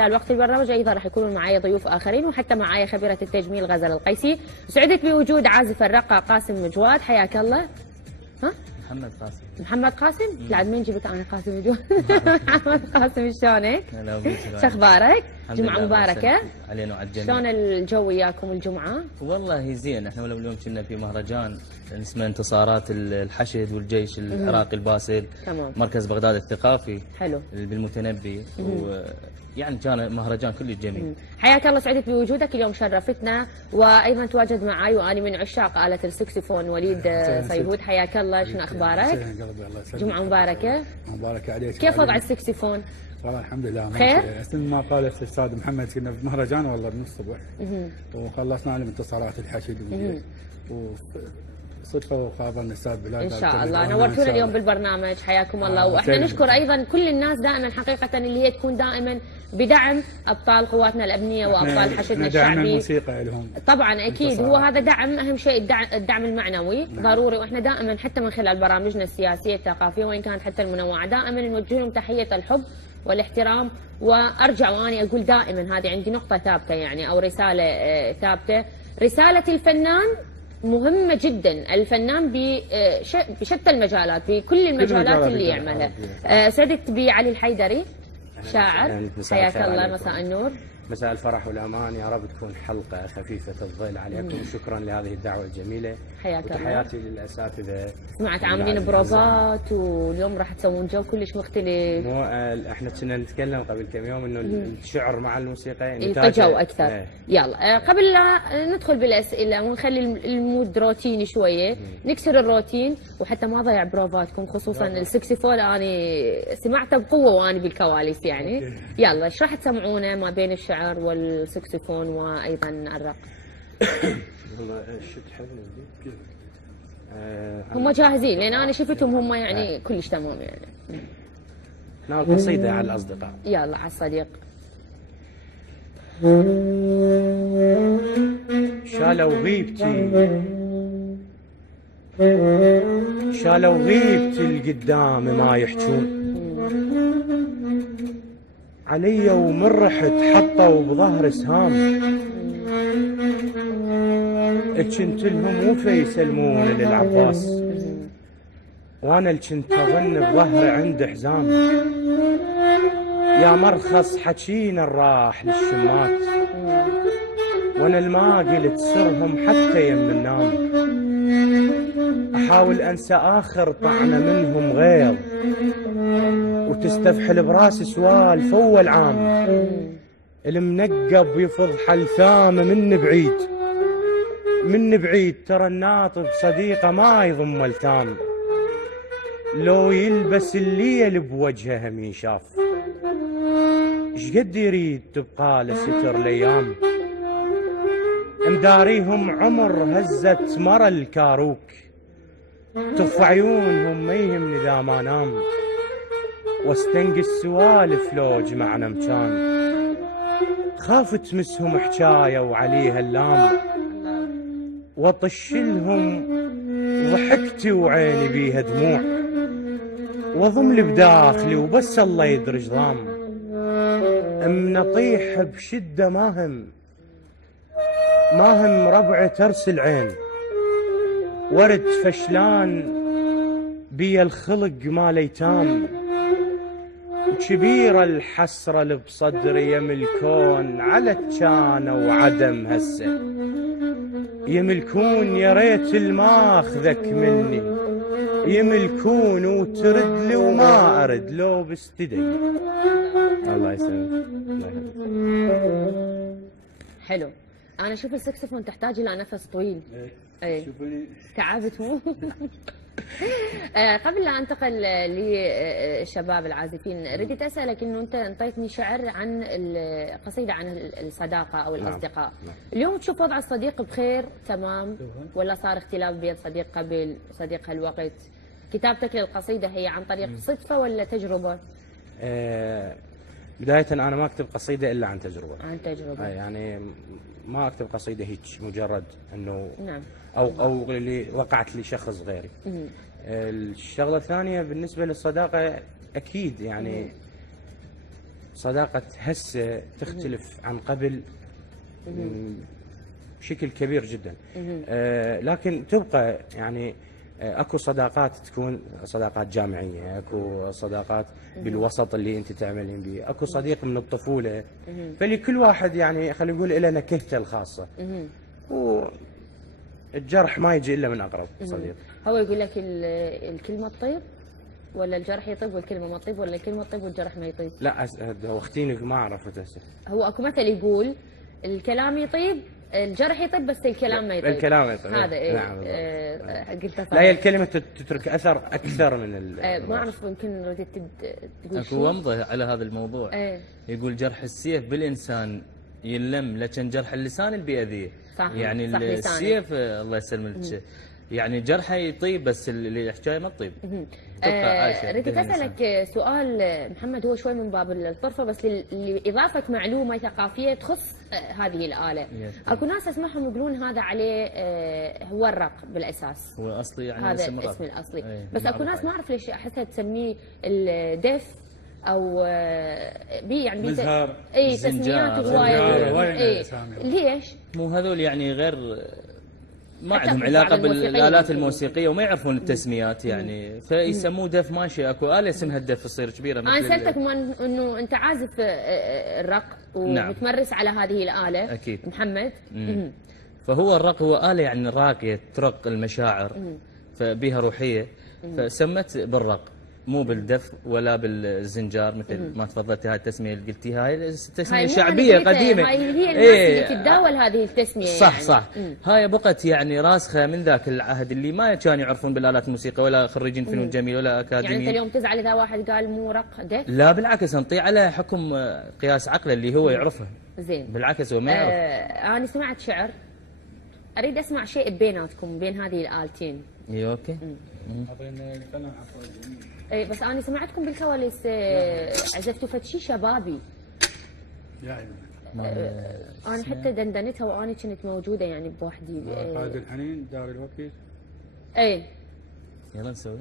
خلال وقت البرنامج ايضا راح يكونوا معي ضيوف اخرين وحتى معي خبيره التجميل غزل القيسي. سعدت بوجود عازف الرقه قاسم مجواد، حياك الله. ها؟ محمد قاسم؟ لعد مين جبت انا قاسم مجواد؟ محمد قاسم شلونك؟ شو اخبارك؟ جمعه مباركه علينا وعلى الجميع. شلون الجو وياكم الجمعه؟ والله زين، احنا اليوم كنا في مهرجان اسمه انتصارات الحشد والجيش العراقي الباسل. تمام. مركز بغداد الثقافي. حلو. بالمتنبي. يعني كان مهرجان كلش جميل. حياك الله، سعدت بوجودك اليوم، شرفتنا. وايضا تواجد معي وانا من عشاق آلة السكسفون وليد صيهود، حياك الله، شنو اخبارك؟ جمعه مباركه. مباركه عليك. كيف وضع السكسفون؟ والله الحمد لله خير؟ مثل ما قال الاستاذ محمد كنا في مهرجان والله من الصبح وخلصنا على انتصارات الحشد صدفه وقابلنا الاستاذ بلال. ان شاء الله نورتونا اليوم بالبرنامج، حياكم الله. واحنا نشكر ايضا كل الناس دائما حقيقه اللي هي تكون دائما بدعم ابطال قواتنا الامنيه وابطال حشدنا الشعبي. دعم الموسيقى لهم طبعا اكيد، هو هذا دعم، اهم شيء الدعم المعنوي. ضروري. واحنا دائما حتى من خلال برامجنا السياسيه الثقافيه وان كانت حتى المنوعه دائما نوجه لهم تحيه الحب والاحترام. وارجع واني اقول دائما هذه عندي نقطه ثابته يعني او رساله ثابته، رساله الفنان مهمة جدا. الفنان بشتى المجالات، بكل المجالات اللي يعملها. سعدت بعلي الحيدري شاعر، حياك الله، مساء النور. مساء الفرح والأمان، يا رب تكون حلقة خفيفة الظل عليكم. وشكرا لهذه الدعوة الجميلة. حياك الله. وتحياتي للأساتذة. سمعت عاملين بروفات واليوم راح تسوون جو كلش مختلف. مو احنا كنا نتكلم قبل كم يوم انه الشعر مع الموسيقى يلتجوا اكثر. يلا قبل لا ندخل بالاسئله ونخلي المود روتيني شويه، نكسر الروتين وحتى ما ضيع بروفاتكم، خصوصا السكسفون انا سمعته بقوه وانا بالكواليس يعني. يلا ايش راح تسمعونا ما بين الشعر والسكسفون وايضا الرق؟ هم جاهزين لان انا شفتهم هم يعني كلش تمام يعني. ناخذ قصيده على الاصدقاء. يلا على الصديق. شالوا غيبتي شالوا غيبتي القدام ما يحجون علي، ومن رحت حطوا بظهر سهام، كنت لهم وفي يسلمون للعباس، وانا اللي كنت اظن بظهر عند حزام. يا مرخص حكينا الراح للشمات، وانا الما قلت سرهم حتى يم النام. احاول انسى اخر طعنه منهم غيظ، وتستفحل براسي سوالف اول عام. المنقب يفض حلثام من بعيد ترى الناطب صديقه ما يضم الثام. لو يلبس الليل بوجهه ميشاف، شقد يريد تبقى له ستر الايام. مداريهم عمر هزت مرى الكاروك، تخفى عيونهم ما يهمني اذا ما نام. واستنقي السوالف لو جمعنا مكان، خاف تمسهم حكايه وعليها اللام. وطشلهم ضحكتي وعيني بيها دموع، وضملي بداخلي وبس الله يدري ضام. نطيح بشده ما هم ربعي ترسل عين، ورد فشلان بي الخلق مال ايتام. وكبيرة الحسرة اللي بصدري يملكون على الجانة وعدم هسه. يملكون يا ريت الماخذك مني، يملكون وترد لي وما ارد لو بستدي. الله يسلمك. حلو. انا اشوف السكسفون تحتاج الى نفس طويل. اي تعبت مو؟ قبل لا انتقل للشباب العازفين، رديت اسالك انه انت انطيتني شعر عن قصيده عن الصداقه او الاصدقاء. اليوم تشوف وضع الصديق بخير تمام ولا صار اختلاف بين صديق قبل صديق هالوقت؟ كتابتك للقصيده هي عن طريق صدفه ولا تجربه؟ بداية أنا ما أكتب قصيدة إلا عن تجربة. عن تجربة. يعني ما أكتب قصيدة هيك مجرد إنه نعم. أو اللي وقعت لشخص غيري. الشغلة الثانية بالنسبة للصداقة أكيد يعني صداقة هسه تختلف عن قبل بشكل كبير جدا. لكن تبقى يعني اكو صداقات تكون صداقات جامعيه، اكو صداقات بالوسط اللي انت تعملين به، اكو صديق من الطفوله. فلكل واحد يعني خلينا نقول له نكهته الخاصه. والجرح ما يجي الا من اقرب صديق. هو يقول لك الكلمه تطيب ولا الجرح يطيب والكلمه ما تطيب، ولا الكلمه تطيب والجرح ما يطيب؟ لا واختينك ما عرفت هسه. هو اكو مثل يقول الكلام يطيب، الجرح يطيب بس الكلام ما يطيب. الكلام يطيب هذا إيه. نعم. قلتها صح. لا هي الكلمه تترك اثر اكثر من ما اعرف يمكن ردت تقول اكو شو. ومضه على هذا الموضوع. يقول جرح السيف بالانسان يلم، لكن جرح اللسان اللي بيأذيه. صح. يعني صح السيف الله يسلمك يعني جرحه يطيب بس اللي الحكايه ما تطيب. ردت اسالك سؤال محمد، هو شوي من باب الطرفه بس لاضافه معلومه ثقافيه تخص هذه الاله. اكو ناس اسمعهم يقولون هذا عليه هو الرق بالاساس، هو اصلي يعني هذا اسم الاسم الاصلي. بس اكو معروف ناس ما اعرف ليش احسها تسميه الدف او بي يعني مزهر. اي زنجار. تسميات هوايه. هوايه ليش؟ مو هذول يعني غير ما حتى عندهم في علاقه بعض الموسيقيين بالالات الموسيقيه وما يعرفون التسميات يعني، فيسموه دف. ماشي اكو اله اسمها الدف تصير كبيره مثل انا سالتك انه انت عازف الرق ومتمرس على هذه الاله. اكيد محمد. فهو الرق هو اله يعني راقيه ترق المشاعر، فبيها روحيه، فسمت بالرق مو بالدف ولا بالزنجار مثل ما تفضلتي. هاي التسميه اللي قلتيها هاي تسميه شعبيه قديمه. هاي هي الناس اللي تتداول هذه التسميه. صح يعني. صح. هاي بقت يعني راسخه من ذاك العهد اللي ما كانوا يعرفون بالالات الموسيقى ولا خريجين فنون جميل ولا اكاديميين. يعني انت اليوم تزعل اذا واحد قال مو رق دف؟ لا بالعكس، نطيع على حكم قياس عقله اللي هو يعرفه. زين. بالعكس هو ما يعرف. انا سمعت شعر، اريد اسمع شيء بيناتكم بين هذه الالتين. اي اوكي. اي بس انا سمعتكم بالكواليس عزفتوا فد شيء شبابي. انا حتى دندنتها وانا كنت موجوده يعني بوحدي. قائد الحنين دار الوكيل. يلا نسوي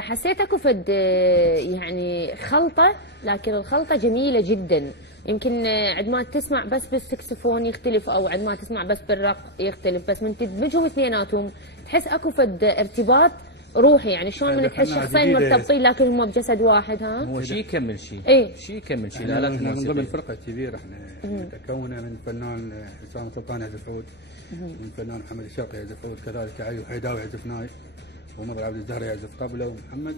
حسيت اكو فد يعني خلطه، لكن الخلطه جميله جدا. يمكن عندما تسمع بس بالسكسفون يختلف، او عندما تسمع بس بالرق يختلف، بس من تدمجهم اثنيناتهم تحس اكو فد ارتباط روحي. يعني شلون من تحس شخصين مرتبطين لكن هم بجسد واحد. هو شيء يكمل شيء. شيء يكمل شيء. لا من ضمن فرقه كبيره احنا متكونه من الفنان حسام سلطان يعزف عود، من الفنان محمد الشرقي يعزف عود، كذلك علي وحيداوي يعزف ناي، ومضر عبد الزهري يعزف طبله، ومحمد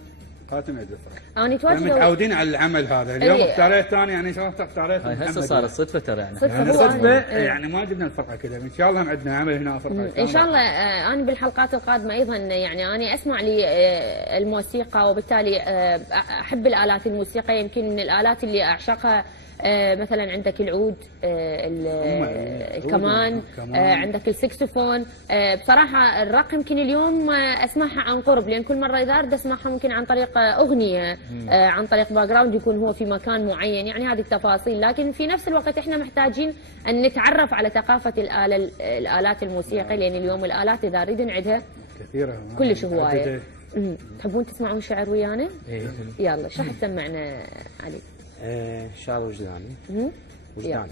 خاتم عيد الفرح. انا تواجد متعودين على العمل هذا، اليوم إيه. اختاريت ثاني يعني صراحه اختاريت هاي هسه محمد. صارت صدفه ترى يعني. صدفة. يعني هو صدفه أنا- إيه. يعني ما جبنا الفرقه كذا، ان شاء الله هم عندنا عمل هنا فرقه ان شاء الله. انا بالحلقات القادمه ايضا يعني انا اسمع لي الموسيقى، وبالتالي احب الالات الموسيقيه. يمكن من الالات اللي اعشقها مثلا عندك العود، الكمان، عندك السكسفون. بصراحه الرق يمكن اليوم اسمعها عن قرب، لان كل مره اذا اريد اسمعها ممكن عن طريق اغنيه، عن طريق باك جراوند يكون هو في مكان معين، يعني هذه التفاصيل. لكن في نفس الوقت احنا محتاجين ان نتعرف على ثقافه الالات الموسيقيه، لان اليوم الالات اذا نريد نعدها كثيره كلش هوايه. تحبون تسمعون شعر ويانا؟ إيه. يلا شو راح تسمعنا علي؟ ان شاء الله وجداني. يلا. وجداني.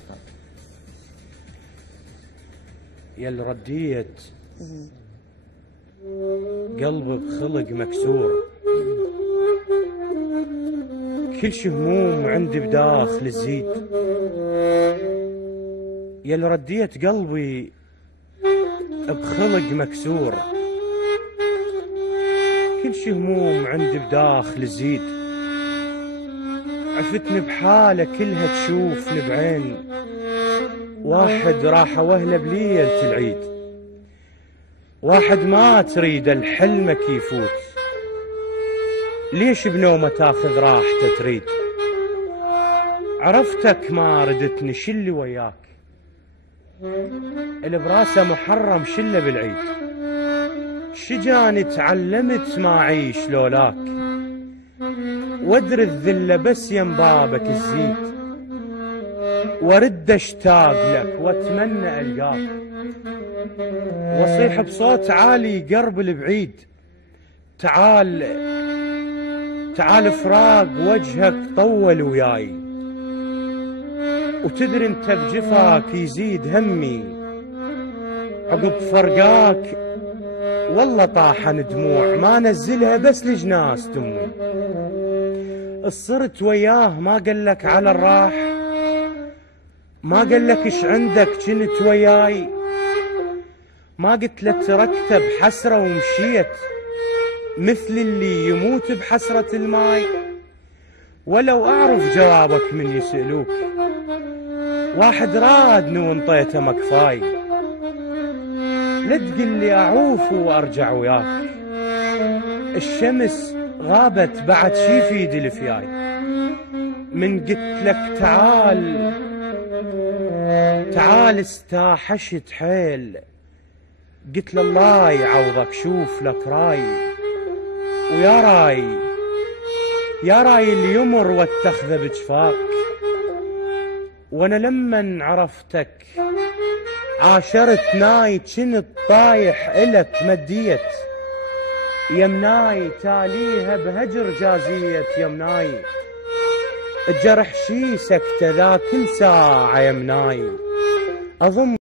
يا رديت قلبي بخلق مكسور، كل شي هموم عندي بداخل تزيد. يا رديت قلبي بخلق مكسور، كل شي هموم عندي بداخل تزيد. عفتني بحالة كلها تشوفني بعين، واحد راح وهله بليلة العيد، واحد ما تريد الحلمك يفوت، ليش بنومه تاخذ راحته تريد. عرفتك ما ردتني شلي وياك، اللي براسه محرم شله بالعيد. شجاني تعلمت ما اعيش لولاك، وادري الذله بس يم بابك تزيد. وارد اشتاق لك واتمنى القاك، واصيح بصوت عالي قرب البعيد. تعال تعال فراق وجهك طول وياي، وتدري انت بجفاك يزيد همي. عقب فرقاك والله طاحن دموع ما نزلها بس لجناس دموع. صرت وياه ما قالك على الراح، ما قالك ايش عندك جنت وياي. ما قلت له تركته بحسرة ومشيت، مثل اللي يموت بحسرة الماي. ولو اعرف جوابك من يسألوك، واحد رادني وانطيته مكفاي. لا تقل لي اعوف وارجع وياك، الشمس غابت بعد شي في يدي الفياي. من قلت لك تعال تعال استاحشت حيل، قلت له الله يعوضك شوف لك راي. ويا راي يا راي اللي يمر واتخذه بجفاك. وانا لمن عرفتك عاشرت ناي كنت طايح الك مديت. يمناي تاليها بهجر جازية يمناي، الجرح شي سكته ذا كل ساعة يمناي. أضم